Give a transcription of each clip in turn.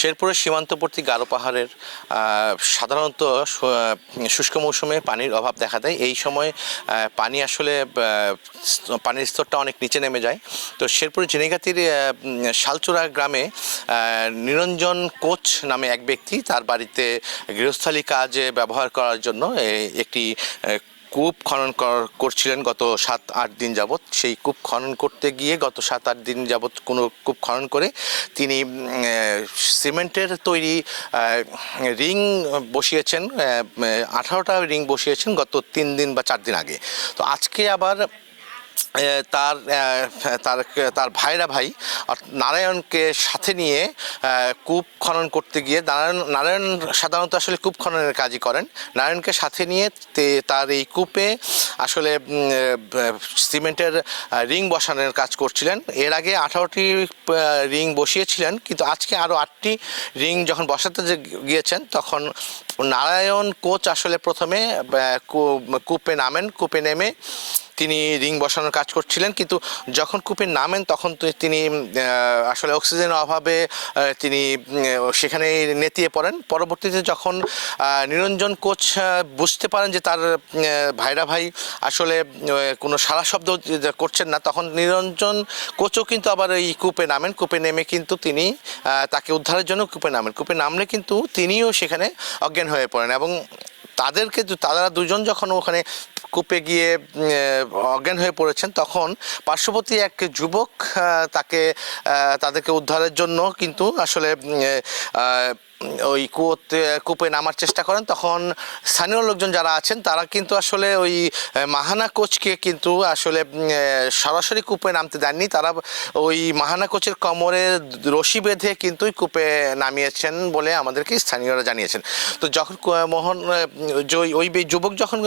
শেরপুরের সীমান্তবর্তী গারো পাহাড়ের সাধারণত শুষ্ক মৌসুমে পানির অভাব দেখা দেয়। এই সময় পানি আসলে পানির স্তরটা অনেক নিচে নেমে যায়। তো শেরপুরের ঝিনাইগাতীর শালচূড়া গ্রামে নিরঞ্জন কোচ নামে এক ব্যক্তি তার বাড়িতে গৃহস্থালী কাজে ব্যবহার করার জন্য একটি কূপ খনন করছিলেন গত 7-8 দিন যাবৎ। সেই কূপ খনন করতে গিয়ে গত 7-8 দিন যাবৎ কোনো কূপ খনন করে তিনি সিমেন্টের তৈরি রিং বসিয়েছেন, 18টা রিং বসিয়েছেন গত 3 দিন বা 4 দিন আগে। তো আজকে আবার তার তার তার ভাই নারায়ণকে সাথে নিয়ে কূপ খনন করতে গিয়ে নারায়ণ সাধারণত আসলে কূপ খননের কাজই করেন। নারায়ণকে সাথে নিয়ে তার এই কূপে আসলে সিমেন্টের রিং বসানোর কাজ করছিলেন। এর আগে 18টি রিং বসিয়েছিলেন, কিন্তু আজকে আরও 8টি রিং যখন বসাতে গিয়েছেন তখন নারায়ণ কোচ আসলে প্রথমে কূপে নামেন। কূপে নেমে তিনি রিং বসানোর কাজ করছিলেন, কিন্তু যখন কূপে নামেন তখন তিনি আসলে অক্সিজেনের অভাবে তিনি সেখানে নেতিয়ে পড়েন। পরবর্তীতে যখন নিরঞ্জন কোচ বুঝতে পারেন যে তার ভাই আসলে কোনো সাড়া শব্দ করছেন না, তখন নিরঞ্জন কোচও কিন্তু আবার এই কূপে নামেন। কূপে নেমে কিন্তু তিনি তাকে উদ্ধারের জন্য কূপে নামেন। কূপে নামলে কিন্তু তিনিও সেখানে অজ্ঞান হয়ে পড়েন এবং তারা দুজন যখন ওখানে কূপে গিয়ে অজ্ঞান হয়ে পড়েছেন তখন পার্শ্ববর্তী এক যুবক তাদেরকে উদ্ধারের জন্য কিন্তু আসলে ওই কূপে নামার চেষ্টা করেন। তখন স্থানীয় লোকজন যারা আছেন তারা কিন্তু আসলে ওই মাহানা কোচকে কিন্তু আসলে সরাসরি কূপে নামতে দেননি। তারা ওই মাহানা কোচের কোমরে রশি বেঁধে কিন্তু কূপে নামিয়েছেন বলে আমাদেরকে স্থানীয়রা জানিয়েছেন। তো যখন ওই যুবক যখন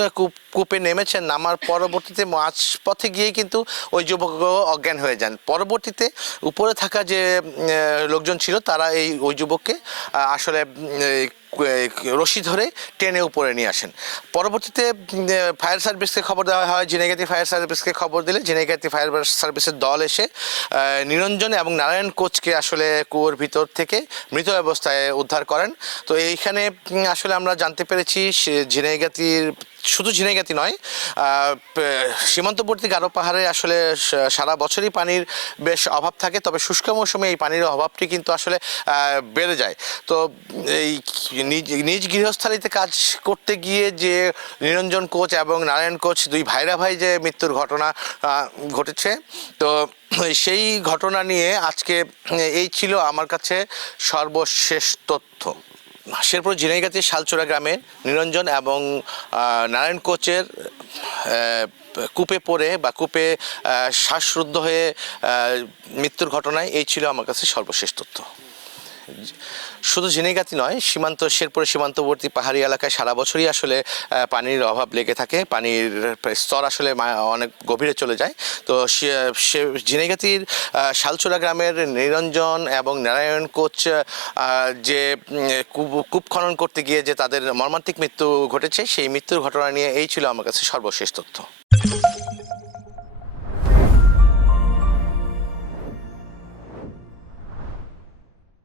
কূপে নেমেছেন, নামার পরবর্তীতে মাঝপথে গিয়ে কিন্তু ওই যুবকও অজ্ঞান হয়ে যান। পরবর্তীতে উপরে থাকা যে লোকজন ছিল তারা ওই যুবককে আসলে রশি ধরে টেনে উপরে নিয়ে আসেন। পরবর্তীতে ফায়ার সার্ভিসকে খবর দেওয়া হয়। ঝিনাইগাতী ফায়ার সার্ভিসকে খবর দিলে ঝিনাইগাতী ফায়ার সার্ভিসের দল এসে নিরঞ্জন এবং নারায়ণ কোচকে আসলে কুয়োর ভিতর থেকে মৃত অবস্থায় উদ্ধার করেন। তো এইখানে আসলে আমরা জানতে পেরেছি শুধু ঝিনাইগাতী নয়, সীমান্তবর্তী গারো পাহাড়ে আসলে সারা বছরই পানির বেশ অভাব থাকে, তবে শুষ্ক মৌসুমে এই পানির অভাবটি কিন্তু আসলে বেড়ে যায়। তো এই নিজ গৃহস্থালিতে কাজ করতে গিয়ে যে নিরঞ্জন কোচ এবং নারায়ণ কোচ দুই ভাই যে মৃত্যুর ঘটনা ঘটেছে, তো সেই ঘটনা নিয়ে আজকে এই ছিল আমার কাছে সর্বশেষ তথ্য। শেরপুর ঝিনাইগাতীর শালচূড়া গ্রামে নিরঞ্জন এবং নারায়ণ কোচের কূপে পড়ে বা কূপে শ্বাসরুদ্ধ হয়ে মৃত্যুর ঘটনায় এই ছিল আমার কাছে সর্বশেষ তথ্য। শুধু ঝিনাইগাতী নয়, শেরপুরের সীমান্তবর্তী পাহাড়ি এলাকায় সারা বছরই আসলে পানির অভাব লেগে থাকে। পানির স্তর আসলে অনেক গভীরে চলে যায়। তো ঝিনাইগাতীর শালচূড়া গ্রামের নিরঞ্জন এবং নারায়ণ কোচ যে কূপ খনন করতে গিয়ে যে তাদের মর্মান্তিক মৃত্যু ঘটেছে, সেই মৃত্যুর ঘটনা নিয়ে এই ছিল আমার কাছে সর্বশেষ তথ্য।